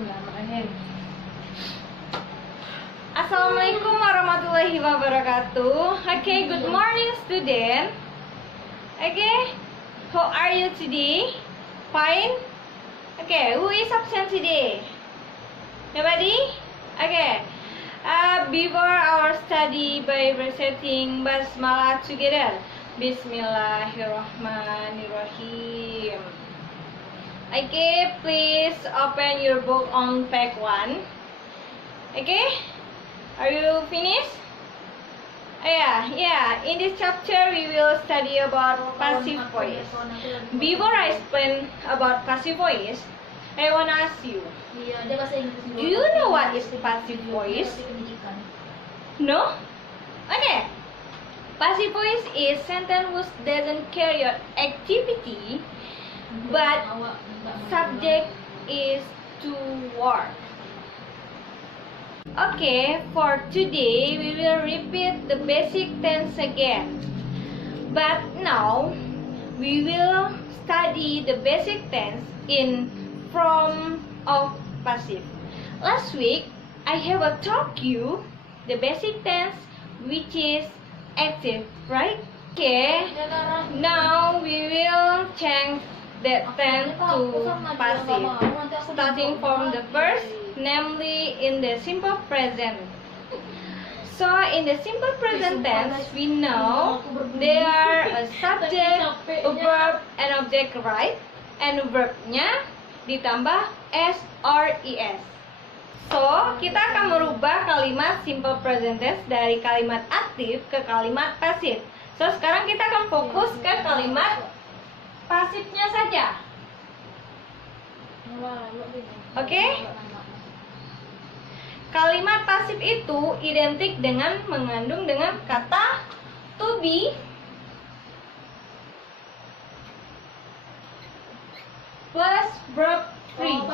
Bismillahirrahmanirrahim. Assalamualaikum warahmatullahi wabarakatuh. Okay, good morning student. Okay, how are you today? Fine? Okay, who is absent today? Nobody? Okay. Before our study by reciting Basmalah together. Bismillahirrahmanirrahim. Okay, please open your book on page 1. Okay, are you finished? Yeah. In this chapter, we will study about passive voice. Before I explain about passive voice, I want to ask you, do you know what is passive voice? No? Okay. Passive voice is sentence which doesn't carry out activity, but subject is to work. Okay, for today we will repeat the basic tense again. But now we will study the basic tense in form of passive. Last week I have taught you the basic tense which is active, right? Okay, now we will change that tense to passive, starting from the first, namely in the simple present. So in the simple present tense, we know there are a subject, a verb, and object, right? And verbnya ditambah s or es. So kita akan merubah kalimat simple present tense dari kalimat aktif ke kalimat pasif. So sekarang kita akan fokus ke kalimat pasifnya saja. Oke? Kalimat pasif itu identik dengan mengandung dengan kata to be plus verb 3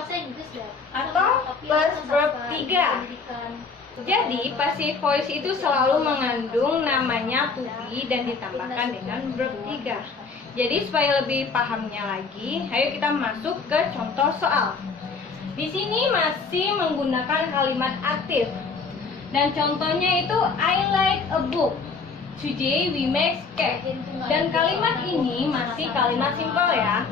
atau plus verb 3. Jadi passive voice itu selalu mengandung namanya to be dan ditambahkan dengan verb 3. Jadi supaya lebih pahamnya lagi, ayo kita masuk ke contoh soal. Di sini masih menggunakan kalimat aktif. Dan contohnya itu I like a book. Today we make cake. Dan kalimat ini masih kalimat simpel ya.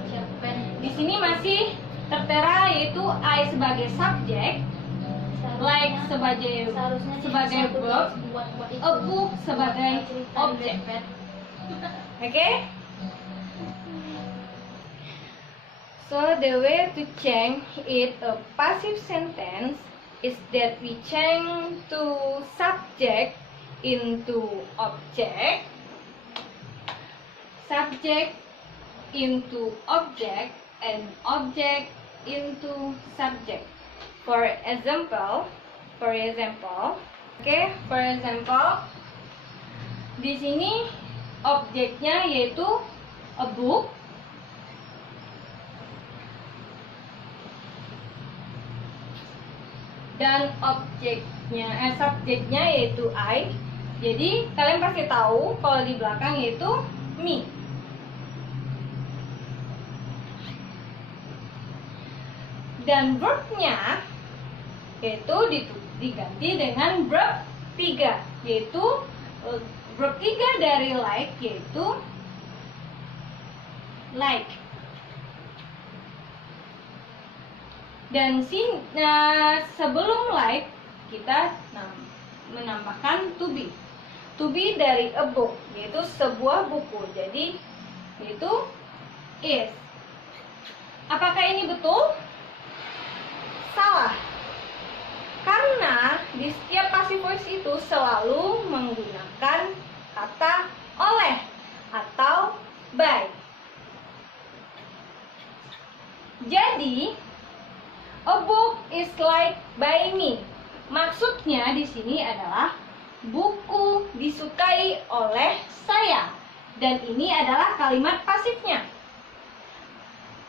Di sini masih tertera yaitu I sebagai subjek, like sebagai verb, a book sebagai objek. Oke? So the way to change it a passive sentence is that we change to subject into object, subject into object, and object into subject. For example, di sini objeknya yaitu a book. Dan subjeknya yaitu I. Jadi kalian pasti tahu kalau di belakang yaitu me. Dan verbnya yaitu diganti dengan verb 3, yaitu verb 3 dari like yaitu like. Dan sebelum like kita menambahkan to be. To be dari a book yaitu sebuah buku. Jadi yaitu is. Apakah ini betul? Salah. Karena di setiap passive voice itu selalu menggunakan kata oleh atau by. Jadi a book is like by me. Maksudnya di sini adalah buku disukai oleh saya. Dan ini adalah kalimat pasifnya.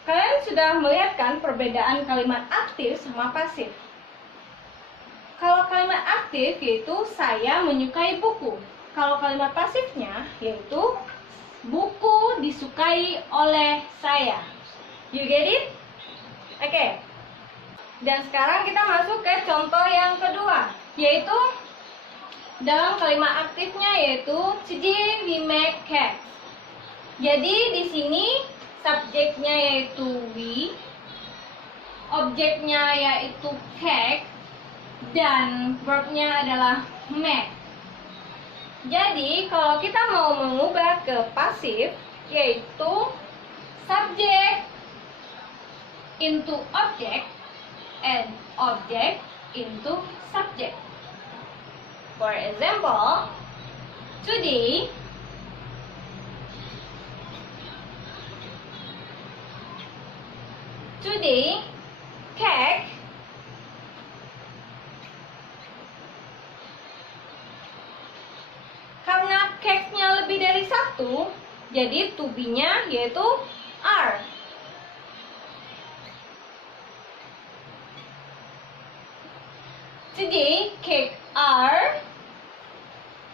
Kalian sudah melihat kan perbedaan kalimat aktif sama pasif. Kalau kalimat aktif yaitu saya menyukai buku. Kalau kalimat pasifnya yaitu buku disukai oleh saya. You get it? Okay. Dan sekarang kita masuk ke contoh yang kedua, yaitu dalam kalimat aktifnya yaitu today we make cakes. Jadi di sini subjeknya yaitu we, objeknya yaitu cake, dan verbnya adalah make. Jadi kalau kita mau mengubah ke pasif, yaitu subject into object and object into subject. For example, today cake karena cake-nya lebih dari satu, jadi to be-nya yaitu are. Today cake are,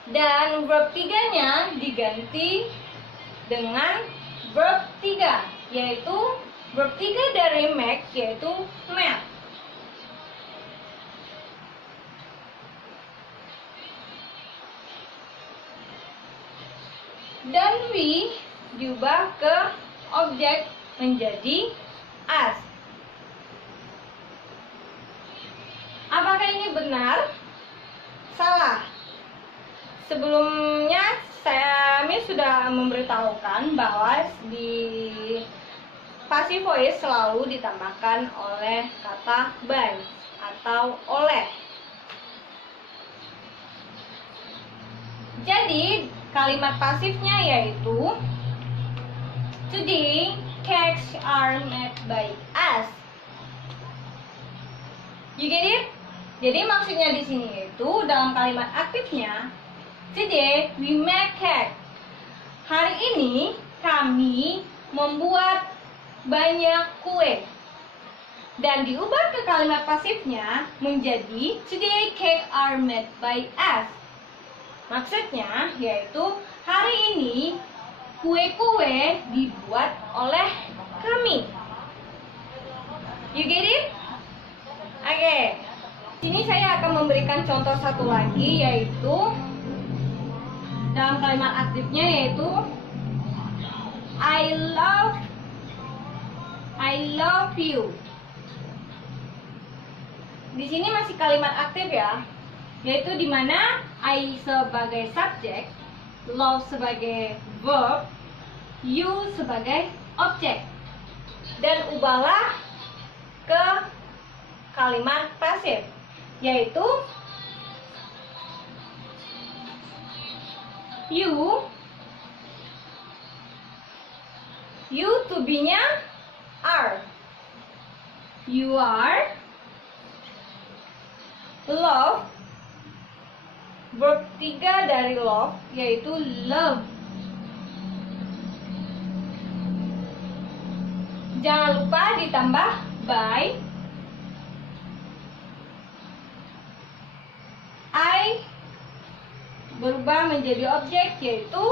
dan verb 3-nya diganti dengan verb 3, yaitu verb 3 dari make yaitu made. Dan we diubah ke objek menjadi us. Apakah ini benar? Salah. Sebelumnya Miss sudah memberitahukan bahwa di passive voice selalu ditambahkan oleh kata by atau oleh. Jadi kalimat pasifnya yaitu today cakes are made by us. You get it? Jadi maksudnya di sini itu dalam kalimat aktifnya today we make cake. Hari ini kami membuat banyak kue. Dan diubah ke kalimat pasifnya menjadi today cake are made by us. Maksudnya yaitu hari ini kue-kue dibuat oleh kami. You get it? Oke. Sini saya akan memberikan contoh satu lagi, yaitu dalam kalimat aktifnya yaitu I love you. Di sini masih kalimat aktif ya, yaitu di mana I sebagai subjek, love sebagai verb, you sebagai objek. Dan ubahlah ke kalimat pasif, yaitu you to be-nya are. You are. Love, verb 3 dari love yaitu love. Jangan lupa ditambah by. I berubah menjadi objek yaitu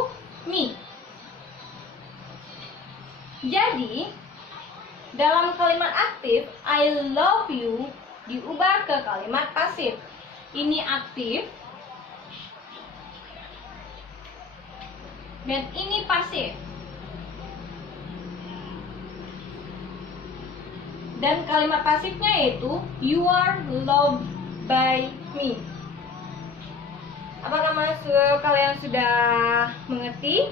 me. Jadi dalam kalimat aktif I love you diubah ke kalimat pasif. Ini aktif dan ini pasif. Dan kalimat pasifnya yaitu you are loved by me. Apakah kalian sudah mengerti?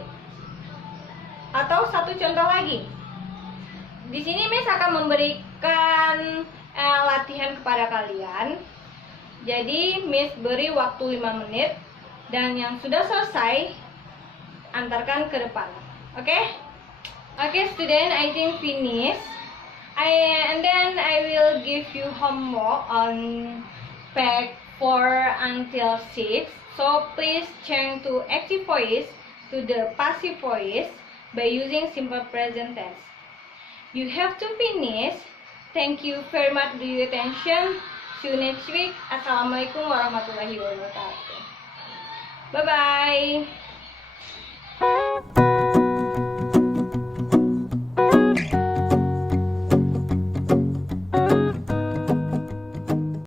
Atau satu contoh lagi. Di sini Miss akan memberikan latihan kepada kalian. Jadi Miss beri waktu 5 menit dan yang sudah selesai antarkan ke depan. Oke? Oke, student, I think finish. And then I will give you homework on page 4 until 6. So please change to active voice to the passive voice by using simple present tense. You have to finish. Thank you very much for your attention. See you next week. Assalamualaikum warahmatullahi wabarakatuh. Bye bye.